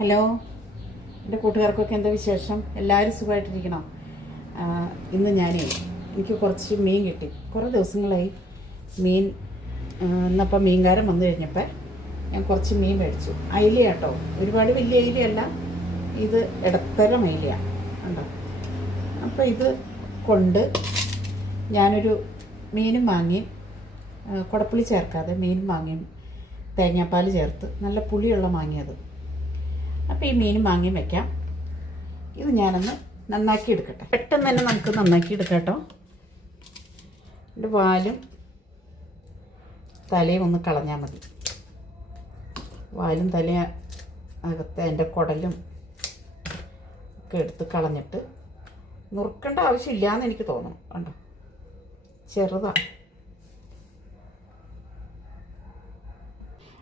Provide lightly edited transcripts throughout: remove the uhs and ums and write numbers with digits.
Hello, എൻ്റെ കൂട്ടുകാർക്കൊക്കെ എന്താ വിശേഷം? എല്ലാവരും സുഖമായിട്ടിരിക്കണം. ഇന്ന് എനിക്ക് കുറച്ച് മീൻ കിട്ടി. കുറേ ദിവസങ്ങളായി മീൻ. ഇന്നപ്പോൾ മീൻകാരൻ വന്നു കഴിഞ്ഞപ്പോൾ ഞാൻ കുറച്ച് മീൻ മേടിച്ചു. അയിലയാട്ടോ, ഒരുപാട് വലിയ അയിലയല്ല, ഇത് ഇടത്തരം അയിലയാണ് കണ്ടോ. അപ്പോൾ ഇത് കൊണ്ട് ഞാനൊരു മീനും വാങ്ങി, കുടപ്പുളി ചേർക്കാതെ മീനും വാങ്ങി, തേങ്ങാപ്പാൽ ചേർത്ത് നല്ല പുളിയുള്ള മാങ്ങിയത്. അപ്പോൾ ഈ മീനും വാങ്ങി വയ്ക്കാം. ഇത് ഞാനൊന്ന് നന്നാക്കി എടുക്കട്ടെ. പെട്ടെന്ന് തന്നെ നമുക്ക് നന്നാക്കി എടുക്കാം കേട്ടോ. എൻ്റെ വാലും തലയും ഒന്ന് കളഞ്ഞാൽ മതി. വാലും തലയും അകത്ത് എൻ്റെ കുടലും ഒക്കെ എടുത്ത് കളഞ്ഞിട്ട് നുറുക്കേണ്ട ആവശ്യമില്ലയെന്ന് എനിക്ക് തോന്നുന്നു. കണ്ടോ, ചെറുതാണ്.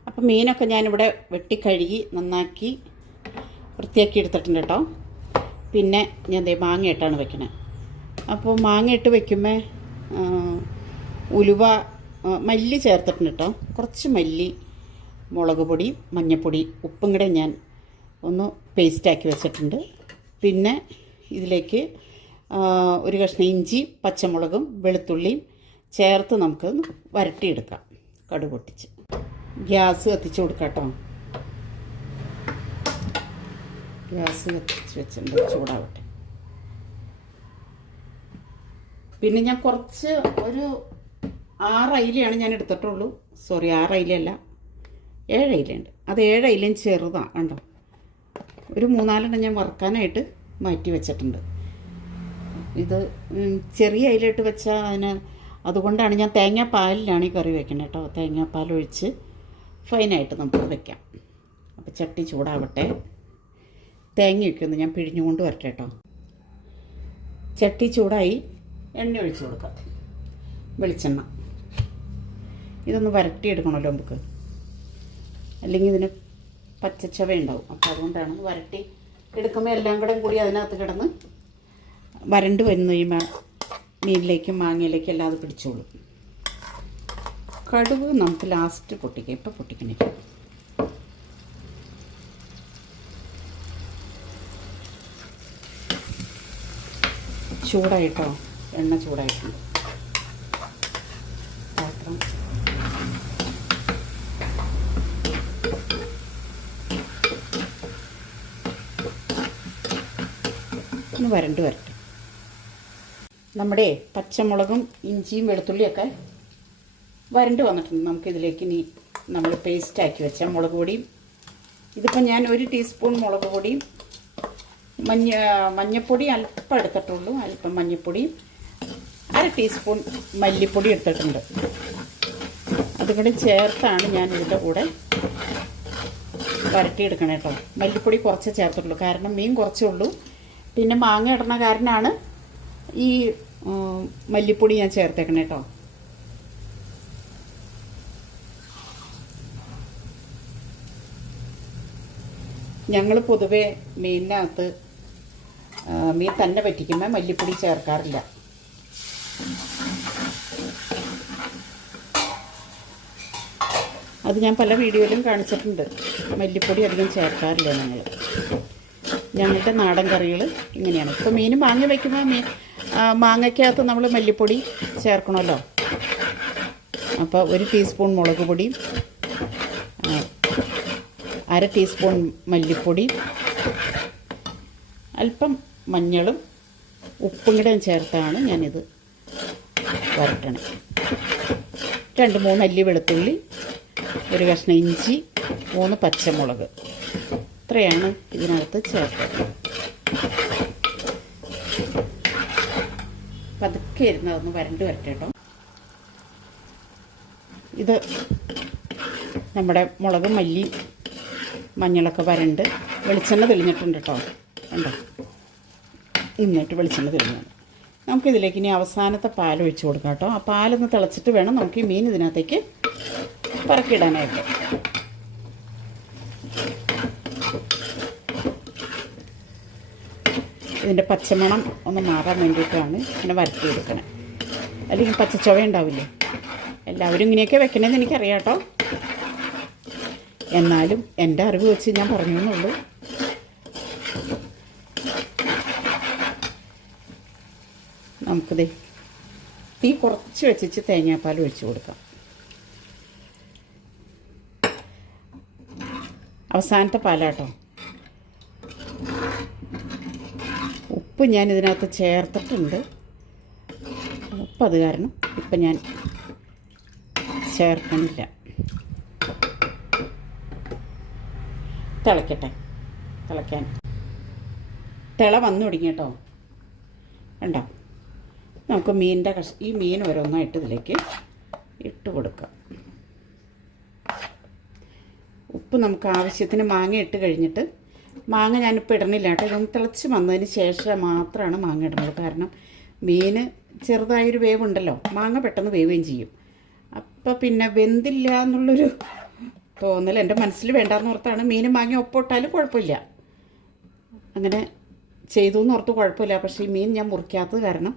അപ്പം മീനൊക്കെ ഞാനിവിടെ വെട്ടിക്കഴുകി നന്നാക്കി വൃത്തിയാക്കി എടുത്തിട്ടുണ്ട് കേട്ടോ. പിന്നെ ഞാൻ മാങ്ങയിട്ടാണ് വെക്കണത്. അപ്പോൾ മാങ്ങയിട്ട് വെക്കുമ്പോൾ ഉലുവ, മല്ലി ചേർത്തിട്ടുണ്ട് കേട്ടോ. കുറച്ച് മല്ലി, മുളക് പൊടി, മഞ്ഞൾപ്പൊടി, ഉപ്പും കൂടെ ഞാൻ ഒന്ന് പേസ്റ്റാക്കി വെച്ചിട്ടുണ്ട്. പിന്നെ ഇതിലേക്ക് ഒരു കഷ്ണം ഇഞ്ചി, പച്ചമുളകും വെളുത്തുള്ളിയും ചേർത്ത് നമുക്ക് വരട്ടിയെടുക്കാം. കടുക് പൊട്ടിച്ച് ഗ്യാസ് കത്തിച്ച് കൊടുക്കാം കേട്ടോ. ഗ്യാസ് കത്തിച്ച് വെച്ചിട്ടുണ്ട്, ചൂടാവട്ടെ. പിന്നെ ഞാൻ കുറച്ച് ഒരു 6 അയിലയാണ് ഞാൻ എടുത്തിട്ടുള്ളൂ. സോറി, 6 അയിലയല്ല, 7 അയിലുണ്ട്. അത് 7 അയിലയും ചെറുതാണ് കണ്ടോ. ഒരു 3-4 ഞാൻ വറുക്കാനായിട്ട് മാറ്റി വെച്ചിട്ടുണ്ട്. ഇത് ചെറിയ അയിലിട്ട് വെച്ചാൽ അതുകൊണ്ടാണ് ഞാൻ തേങ്ങാപ്പാലിലാണ് ഈ കറി വെക്കുന്നത് കേട്ടോ. തേങ്ങാപ്പാലൊഴിച്ച് ഫൈനായിട്ട് നമുക്ക് വെക്കാം. അപ്പോൾ ചട്ടി ചൂടാവട്ടെ. തേങ്ങയൊക്കെ ഒന്ന് ഞാൻ പിഴിഞ്ഞുകൊണ്ട് വരട്ടെ കേട്ടോ. ചട്ടി ചൂടായി, എണ്ണ ഒഴിച്ച് കൊടുക്കാം. വെളിച്ചെണ്ണ. ഇതൊന്ന് വരട്ടിയെടുക്കണമല്ലോ നമുക്ക്, അല്ലെങ്കിൽ ഇതിന് പച്ചച്ചവ ഉണ്ടാവും. അപ്പോൾ അതുകൊണ്ടാണ് വരട്ടി എടുക്കുമ്പോൾ എല്ലാം കൂടി അതിനകത്ത് കിടന്ന് വരണ്ട് വരുന്ന ഈ മീനിലേക്കും മാങ്ങയിലേക്കും എല്ലാം അത് പിടിച്ചോളും. കടുക് നമുക്ക് ലാസ്റ്റ് പൊട്ടിക്കാം, ഇപ്പം പൊട്ടിക്കണേ. ചൂടായിട്ടോ, എണ്ണ ചൂടായിട്ടുണ്ട്. പാത്രം ഒന്ന് വരണ്ട് വരട്ടെ. നമ്മുടെ പച്ചമുളകും ഇഞ്ചിയും വെളുത്തുള്ളിയൊക്കെ വരണ്ട് വന്നിട്ടുണ്ട്. നമുക്കിതിലേക്ക് ഇനി നമ്മൾ പേസ്റ്റാക്കി വെച്ച മുളക് പൊടിയും, ഇതിപ്പോൾ ഞാൻ 1 ടീസ്പൂൺ മുളക് പൊടിയും മഞ്ഞൾപ്പൊടി അല്പം എടുത്തിട്ടുള്ളൂ, അല്പം മഞ്ഞൾപ്പൊടിയും 1/2 ടീസ്പൂൺ മല്ലിപ്പൊടി എടുത്തിട്ടുണ്ട്. അതുകൂടി ചേർത്താണ് ഞാൻ ഇതിൻ്റെ കൂടെ വരട്ടിയെടുക്കണം കേട്ടോ. മല്ലിപ്പൊടി കുറച്ച് ചേർത്തിട്ടുള്ളൂ, കാരണം മീൻ കുറച്ചേ ഉള്ളൂ. പിന്നെ മാങ്ങ ഇടുന്ന കാരനാണ് ഈ മല്ലിപ്പൊടി ഞാൻ ചേർത്തേക്കണം കേട്ടോ. ഞങ്ങൾ പൊതുവേ മീനിനകത്ത് മീൻ തന്നെ പറ്റിക്കുമ്പോൾ മല്ലിപ്പൊടി ചേർക്കാറില്ല. അത് ഞാൻ പല വീഡിയോയിലും കാണിച്ചിട്ടുണ്ട്. മല്ലിപ്പൊടി അധികം ചേർക്കാറില്ല ഞങ്ങളുടെ നാടൻ കറികൾ ഇങ്ങനെയാണ്. ഇപ്പോൾ മീൻ മാങ്ങ വയ്ക്കുമ്പോൾ മാങ്ങയ്ക്കകത്ത് നമ്മൾ മല്ലിപ്പൊടി ചേർക്കണമല്ലോ. അപ്പോൾ 1 ടീസ്പൂൺ മുളക് പൊടി, 1/2 ടീസ്പൂൺ മല്ലിപ്പൊടി, അല്പം മഞ്ഞളും ഉപ്പും കൂടെ ചേർത്താണ് ഞാനിത് വരട്ടണേ. 2-3 അല്ലി വെളുത്തുള്ളി, ഒരു കഷ്ണം ഇഞ്ചി, 3 പച്ചമുളക്, ഇത്രയാണ് ഇതിനകത്ത് ചേർത്തത്. പതുക്കെ ഇരുന്ന് അതൊന്ന് വരണ്ട് വരട്ടെ കേട്ടോ. ഇത് നമ്മുടെ മുളകും മല്ലി മഞ്ഞളൊക്കെ വരണ്ട് വെളിച്ചെണ്ണ തെളിഞ്ഞിട്ടുണ്ട് കേട്ടോ. കണ്ടോ, ഇന്നിട്ട് വെളിച്ചെണ്ണ തെളിഞ്ഞാണ്. നമുക്കിതിലേക്ക് ഇനി അവസാനത്തെ പാൽ ഒഴിച്ച് കൊടുക്കാം കേട്ടോ. ആ പാലൊന്ന് തിളച്ചിട്ട് വേണം നമുക്ക് ഈ മീൻ ഇതിനകത്തേക്ക് പറക്കിയിടാനായിട്ട്. ഇതിൻ്റെ പച്ചമണം ഒന്ന് മാറാൻ വേണ്ടിയിട്ടാണ് ഇങ്ങനെ വരട്ടിയെടുക്കണേ. അല്ലെങ്കിൽ പച്ചച്ചുവ ഉണ്ടാവില്ലേ. എല്ലാവരും ഇങ്ങനെയൊക്കെ വെക്കണമെന്ന് എനിക്കറിയാം കേട്ടോ. എന്നാലും എൻ്റെ അറിവ് വെച്ച് ഞാൻ പറഞ്ഞു എന്നുള്ളൂ. നമുക്കിത് തീ കുറച്ച് വെച്ചിട്ട് തേങ്ങാപ്പാൽ ഒഴിച്ച് കൊടുക്കാം. അവസാനത്തെ പാലാട്ടോ. ഉപ്പ് ഞാൻ ഇതിനകത്ത് ചേർത്തിട്ടുണ്ട്. ഉപ്പത് കാരണം ഇപ്പം ഞാൻ ചേർക്കണില്ല. തിളയ്ക്കട്ടെ. തിളയ്ക്കാൻ തിള വന്നു തുടങ്ങി കേട്ടോ. കണ്ടോ? നമുക്ക് മീനിൻ്റെ ഈ മീൻ ഓരോന്നായിട്ട് ഇതിലേക്ക് ഇട്ട് കൊടുക്കാം. ഉപ്പ് നമുക്ക് ആവശ്യത്തിന് മാങ്ങ ഇട്ട് കഴിഞ്ഞിട്ട്, മാങ്ങ ഞാനിപ്പോൾ ഇടണില്ല കേട്ടോ. ഇതൊന്ന് തിളച്ച് വന്നതിന് ശേഷം മാത്രമാണ് മാങ്ങ ഇടുന്നത്. കാരണം മീൻ ചെറുതായൊരു വേവുണ്ടല്ലോ, മാങ്ങ പെട്ടെന്ന് വേവുകയും ചെയ്യും. അപ്പോൾ പിന്നെ വെന്തില്ല എന്നുള്ളൊരു തോന്നൽ എൻ്റെ മനസ്സിൽ വേണ്ടാന്ന് ഓർത്താണ് മീനും മാങ്ങ ഒപ്പിട്ടാലും കുഴപ്പമില്ല. അങ്ങനെ ചെയ്തു എന്ന് ഓർത്ത് കുഴപ്പമില്ല. പക്ഷേ ഈ മീൻ ഞാൻ മുറിക്കാത്തത് കാരണം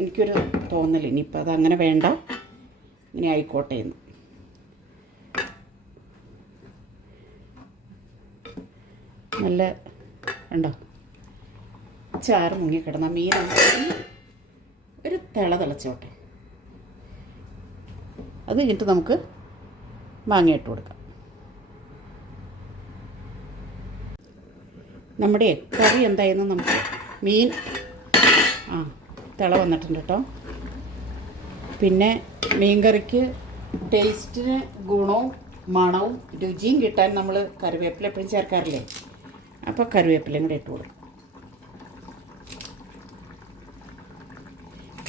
എനിക്കൊരു തോന്നൽ ഇനിയിപ്പോൾ അതങ്ങനെ വേണ്ട, ഇങ്ങനെ ആയിക്കോട്ടെ എന്ന്. നല്ല ഉണ്ടോ ചാറ് മുങ്ങിക്കിടന്ന മീൻ ഒരു തിളച്ചോട്ടെ. അത് കഴിഞ്ഞിട്ട് നമുക്ക് മാങ്ങ ഇട്ട് കൊടുക്കാം. നമ്മുടെ കറി എന്തായിരുന്നു, നമുക്ക് മീൻ തിള വന്നിട്ടുണ്ട് കേട്ടോ. പിന്നെ മീൻ കറിക്ക് ടേസ്റ്റിന് ഗുണവും മണവും രുചിയും കിട്ടാൻ നമ്മൾ കറിവേപ്പില എപ്പോഴും ചേർക്കാറില്ലേ. അപ്പോൾ കറിവേപ്പിലയും കൂടെ ഇട്ട് കൊടുക്കും.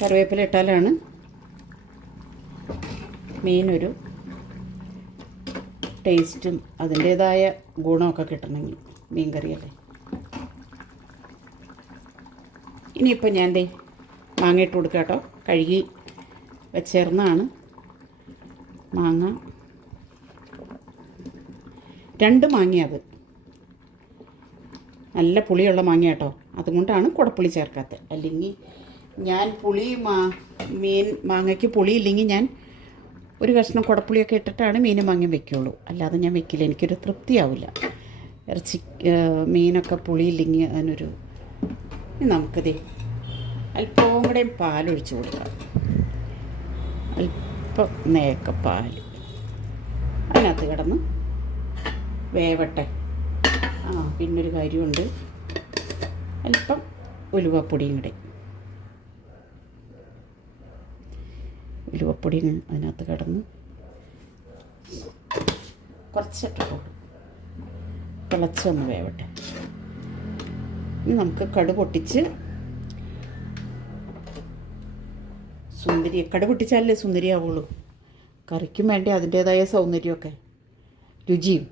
കറിവേപ്പില ഇട്ടാലാണ് മീനൊരു ടേസ്റ്റും അതിൻ്റേതായ ഗുണമൊക്കെ കിട്ടണമെങ്കിൽ. മീൻ കറിയല്ലേ. ഇനിയിപ്പോൾ ഞാൻ മാങ്ങ ഇട്ട് കൊടുക്കാം കേട്ടോ. കഴുകി വെച്ചേർന്നാണ് മാങ്ങ. 2 മാങ്ങയത് നല്ല പുളിയുള്ള മാങ്ങ കേട്ടോ. അതുകൊണ്ടാണ് കുടപ്പുളി ചേർക്കാത്തത്. അല്ലെങ്കിൽ ഞാൻ പുളി മാങ്ങയ്ക്ക് പുളി ഇല്ലെങ്കിൽ ഞാൻ ഒരു കഷ്ണം കുടപ്പുളിയൊക്കെ ഇട്ടിട്ടാണ് മീനും മാങ്ങയും വെക്കുകയുള്ളൂ. അല്ലാതെ ഞാൻ വെക്കില്ല, എനിക്കൊരു തൃപ്തിയാവില്ല. ഇറച്ചി മീനൊക്കെ പുളിയില്ലെങ്കിൽ അതിനൊരു. നമുക്കിത് അല്പവും കൂടെ പാലൊഴിച്ച് കൊടുക്കാം. അല്പം നേക്കപ്പാൽ അതിനകത്ത് കിടന്ന് വേവട്ടെ. പിന്നൊരു കാര്യമുണ്ട്, അല്പം ഉലുവപ്പൊടിയും കൂടെ. ഉലുവപ്പൊടിയും അതിനകത്ത് കിടന്ന് കുറച്ചിട്ട് പോകും. തിളച്ചൊന്ന് വേവട്ടെ. ഇനി നമുക്ക് കടുക് പൊട്ടിച്ച് കടുക് പൊട്ടിച്ചാലല്ലേ സുന്ദരിയാവുള്ളൂ. കറിക്കും വേണ്ടി അതിൻ്റേതായ സൗന്ദര്യമൊക്കെ രുചിയും.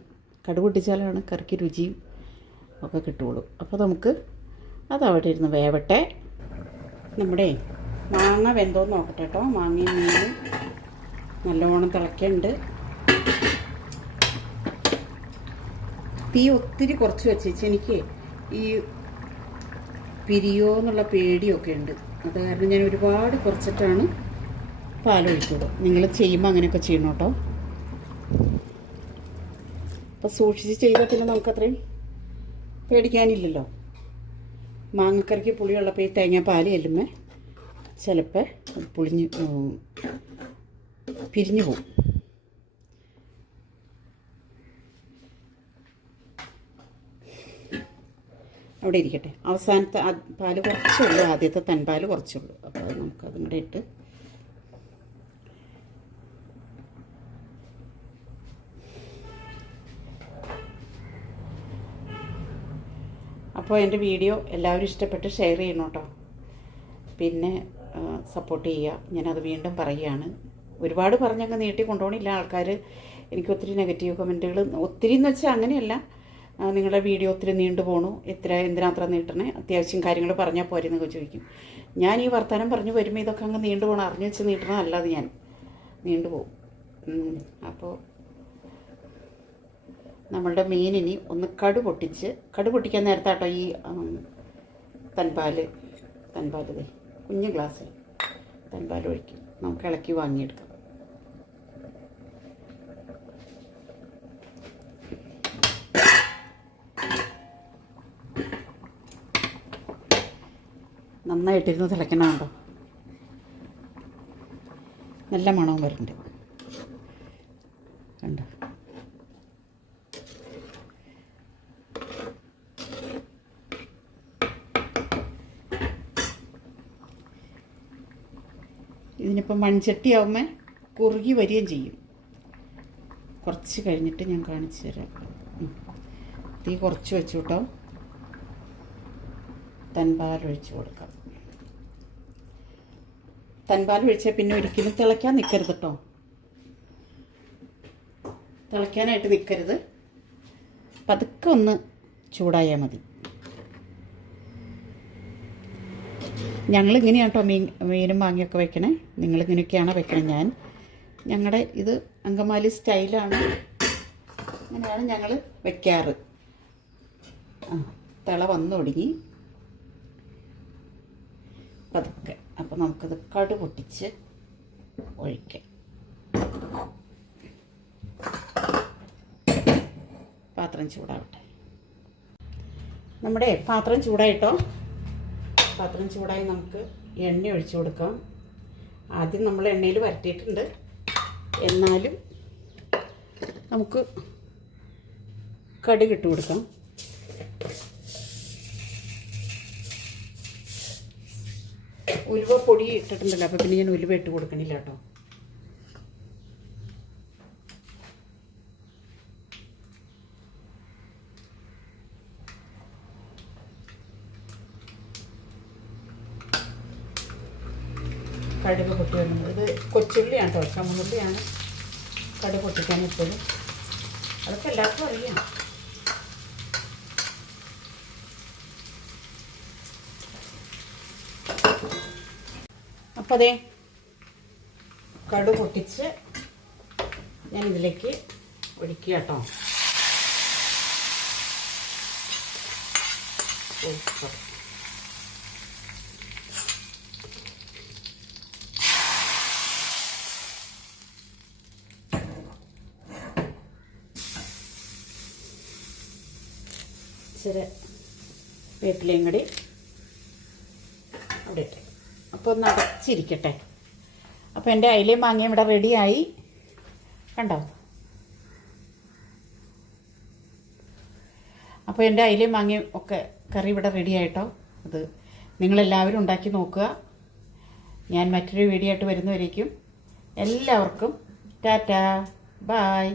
കടുക് പൊട്ടിച്ചാലാണ് കറിക്ക് രുചിയും ഒക്കെ കിട്ടുള്ളൂ. അപ്പോൾ നമുക്ക് അതവിടെ ഇരുന്ന് വേവട്ടെ. നമ്മുടെ മാങ്ങ വെന്തോന്ന് നോക്കട്ടെ കേട്ടോ. മാങ്ങയും മീനും നല്ലോണം തിളയ്ക്കുന്നുണ്ട്. തീ ഒത്തിരി കുറച്ച് വെച്ചേച്ച് എനിക്ക് ഈ പിരിയോ എന്നുള്ള പേടിയൊക്കെ ഉണ്ട്. അത് കാരണം ഞാൻ ഒരുപാട് കുറച്ചിട്ടാണ് പാലൊഴിക്കുന്നത്. നിങ്ങൾ ചെയ്യുമ്പോൾ അങ്ങനെയൊക്കെ ചെയ്യണം കേട്ടോ. അപ്പോൾ സൂക്ഷിച്ച് ചെയ്താൽ പിന്നെ നമുക്കത്രയും പേടിക്കാനില്ലല്ലോ. മാങ്ങക്കറിക്ക് പുളിയുള്ളപ്പോൾ ഈ തേങ്ങാപ്പാൽ ചെല്ലുമ്പോൾ ചിലപ്പോൾ പിരിഞ്ഞു പോകും. അവിടെ ഇരിക്കട്ടെ. അവസാനത്തെ പാല് കുറച്ചുള്ളൂ, ആദ്യത്തെ തൻപാൽ കുറച്ചുള്ളൂ. അപ്പോൾ അത് നമുക്കതും കൂടെ ഇട്ട് അപ്പോൾ എൻ്റെ വീഡിയോ എല്ലാവരും ഇഷ്ടപ്പെട്ട് ഷെയർ ചെയ്യണം കേട്ടോ. പിന്നെ സപ്പോർട്ട് ചെയ്യുക. ഞാനത് വീണ്ടും പറയുകയാണ്. ഒരുപാട് പറഞ്ഞങ്ങ് നീട്ടി കൊണ്ടുപോകണില്ല. ആൾക്കാർ എനിക്ക് ഒത്തിരി നെഗറ്റീവ് കമൻറ്റുകൾ, ഒത്തിരി എന്ന് വെച്ചാൽ അങ്ങനെയല്ല, നിങ്ങളുടെ വീഡിയോ ഒത്തിരി നീണ്ടു പോകണു, എന്തിനാത്ര നീട്ടണേ, അത്യാവശ്യം കാര്യങ്ങൾ പറഞ്ഞാൽ പോരെ എന്നൊക്കെ ചോദിക്കും. ഞാൻ ഈ വർത്തമാനം പറഞ്ഞു വരുമ്പോൾ ഇതൊക്കെ അങ്ങ് നീണ്ടു പോകണം. അറിഞ്ഞു വെച്ച് നീട്ടണം, അല്ലാതെ ഞാൻ നീണ്ടു പോകും. അപ്പോൾ നമ്മളുടെ മീനിനി ഒന്ന് കടു പൊട്ടിക്കാൻ നേരത്താട്ടോ ഈ തൻപാൽ കുഞ്ഞു ഗ്ലാസ്സിൽ തൻപാൽ ഒഴിക്കും. നമുക്ക് ഇളക്കി വാങ്ങിയെടുക്കാം. നന്നായിട്ടിരുന്ന് തിളയ്ക്കണമുണ്ടോ, നല്ല മണവും വരുന്നുണ്ട് കണ്ടോ. ഇതിനിപ്പോൾ മൺചട്ടി ആവുമ്പോൾ കുറുകി വരികയും ചെയ്യും. കുറച്ച് കഴിഞ്ഞിട്ട് ഞാൻ കാണിച്ചു തരാം. തീ കുറച്ച് വെച്ചു കേട്ടോ. തൻപാലൊഴിച്ച് കൊടുക്കാം. തൻപാലൊഴിച്ചാൽ പിന്നെ ഒരിക്കലും തിളയ്ക്കാൻ നിൽക്കരുത് കേട്ടോ. തിളയ്ക്കാനായിട്ട് നിൽക്കരുത്. പതുക്കെ ഒന്ന് ചൂടായാൽ മതി. ഞങ്ങളിങ്ങനെയാണ് കേട്ടോ മീനും മാങ്ങയൊക്കെ വെക്കണേ. നിങ്ങളിങ്ങനെയൊക്കെയാണ് വെക്കണേ. ഞങ്ങളുടെ ഇത് അങ്കമാലി സ്റ്റൈലാണ്. അങ്ങനെയാണ് ഞങ്ങൾ വെക്കാറ്. തിള വന്നു തുടങ്ങി പതുക്കെ. അപ്പോൾ നമുക്കത് കടു പൊട്ടിച്ച് ഒഴിക്കാം. പാത്രം ചൂടാവട്ടെ. നമ്മുടെ പാത്രം ചൂടായിട്ടോ. പാത്രം ചൂടായി നമുക്ക് എണ്ണ ഒഴിച്ചു കൊടുക്കാം. ആദ്യം നമ്മൾ എണ്ണയിൽ വരട്ടിയിട്ടുണ്ട്, എന്നാലും നമുക്ക് കടുക് ഇട്ട് കൊടുക്കാം. ഉലുവ പൊടി ഇട്ടിട്ടുണ്ടല്ലോ, അപ്പോൾ പിന്നെ ഞാൻ ഉലുവ ഇട്ട് കൊടുക്കണില്ല കേട്ടോ. കടുക് പൊട്ടി വരുന്നത് ഇത് കൊച്ചുള്ളിയാണ് കേട്ടോ, ചുമന്നുള്ളിയാണ് കടുക് പൊട്ടിക്കാൻ എപ്പോഴും. അതൊക്കെ എല്ലാവർക്കും അറിയാം. അപ്പോൾ അതേ കടുക് പൊട്ടിച്ച് ഞാൻ ഇതിലേക്ക് ഒഴിക്കുക കേട്ടോ. ഇച്ചിരി വേപ്പിലയും കൂടി അവിടെ ഇട്ട് അപ്പോൾ ഒന്ന് അടച്ചിരിക്കട്ടെ. അപ്പോൾ എൻ്റെ അയിലയും മാങ്ങയും ഇവിടെ റെഡിയായി കണ്ടോ. അപ്പോൾ എൻ്റെ അയിലയും മാങ്ങയും ഒക്കെ കറി ഇവിടെ റെഡിയായിട്ടോ. അത് നിങ്ങളെല്ലാവരും ഉണ്ടാക്കി നോക്കുക. ഞാൻ മറ്റൊരു വീഡിയോ ആയിട്ട് വരുന്നവരേക്കും എല്ലാവർക്കും ടാറ്റാ, ബായ്.